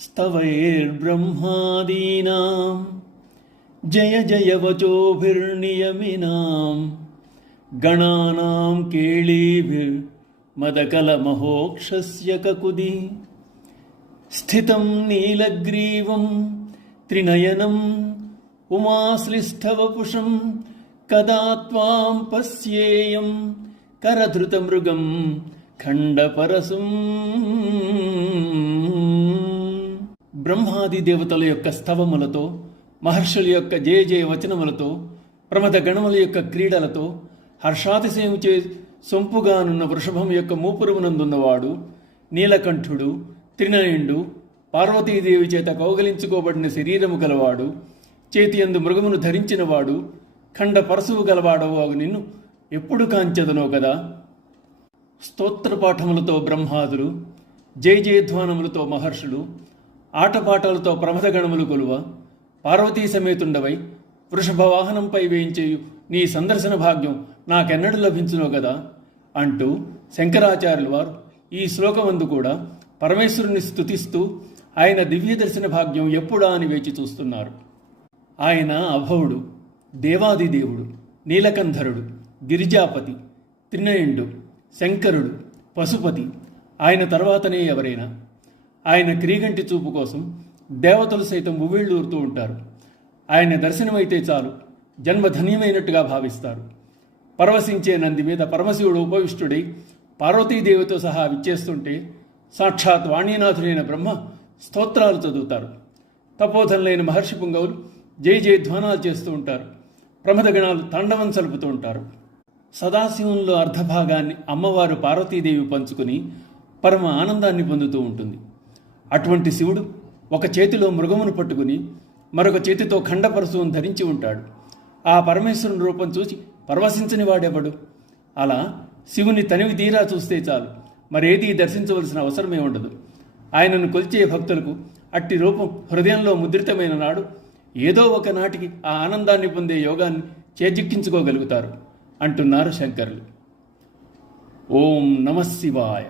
स्तवैर्ब्रह्मादीनां जय जय वचोभिर्नियमिनां गणानां केळीभिर्मदकलमहोक्षस्य ककुदि स्थितं नीलग्रीवं त्रिनयनम् उमाश्लिष्ठवपुषं कदा त्वां पश्येयं करधृतमृगं खण्डपरशुं బ్రహ్మాది దేవతల యొక్క స్తవములతో, మహర్షుల యొక్క జయ జయ వచనములతో, ప్రమద గణముల యొక్క క్రీడలతో హర్షాతిశయముచే సొంపుగానున్న వృషభం యొక్క మూపురమునందున్నవాడు, నీలకంఠుడు, త్రినయుడు, పార్వతీదేవి చేత కౌగలించుకోబడిన శరీరము గలవాడు, చేతియందు మృగమును ధరించినవాడు, ఖండ పరశువు గలవాడవు నిన్ను ఎప్పుడు కాంచెదనో కదా. స్తోత్రపాఠములతో బ్రహ్మాదులు, జయ జయధ్వానములతో మహర్షులు, ఆటపాటలతో ప్రమథగణములు కొలువ, పార్వతీ సమేతుండవై వృషభ వాహనంపై వేయించేయు నీ సందర్శన భాగ్యం నాకెన్నడూ లభించునో కదా అంటూ శంకరాచార్యుల వారు ఈ శ్లోకమందు కూడా పరమేశ్వరుని స్తుతిస్తూ ఆయన దివ్య దర్శన భాగ్యం ఎప్పుడా అని వేచి చూస్తున్నారు. ఆయన అభవుడు, దేవాదిదేవుడు, నీలకంధరుడు, గిరిజాపతి, త్రినయుడు, శంకరుడు, పశుపతి. ఆయన తర్వాతనే ఎవరైనా. ఆయన క్రీగంటి చూపు కోసం దేవతలు సైతం ఉవ్విళ్ళూరుతూ ఉంటారు. ఆయన దర్శనమైతే చాలు జన్మధన్యమైనట్టుగా భావిస్తారు. పరవశించే నంది మీద పరమశివుడు ఉపవిష్టుడై పార్వతీదేవితో సహా విచ్చేస్తుంటే సాక్షాత్ వాణీనాథుడైన బ్రహ్మ స్తోత్రాలు చదువుతారు. తపోధనులైన మహర్షి పుంగవులు జయ జయధ్వానాలు చేస్తూ ఉంటారు. ప్రమదగణాలు తాండవం సలుపుతూ ఉంటారు. సదాశివంలో అర్ధభాగాన్ని అమ్మవారు పార్వతీదేవి పంచుకుని పరమ ఆనందాన్ని పొందుతూ ఉంటుంది. అటువంటి శివుడు ఒక చేతిలో మృగమును పట్టుకుని మరొక చేతితో ఖండపరశువును ధరించి ఉంటాడు. ఆ పరమేశ్వరుని రూపం చూసి పరవశించని వాడెవడు? అలా శివుని తనివి తీరా చూస్తే చాలు, మరేదీ దర్శించవలసిన అవసరమే ఉండదు. ఆయనను కొలిచే భక్తులకు అట్టి రూపం హృదయంలో ముద్రితమైన నాడు ఏదో ఒక నాటికి ఆ ఆనందాన్ని పొందే యోగాన్ని చేజిక్కించుకోగలుగుతారు అంటున్నారు శంకరులు. ఓం నమః శివాయ.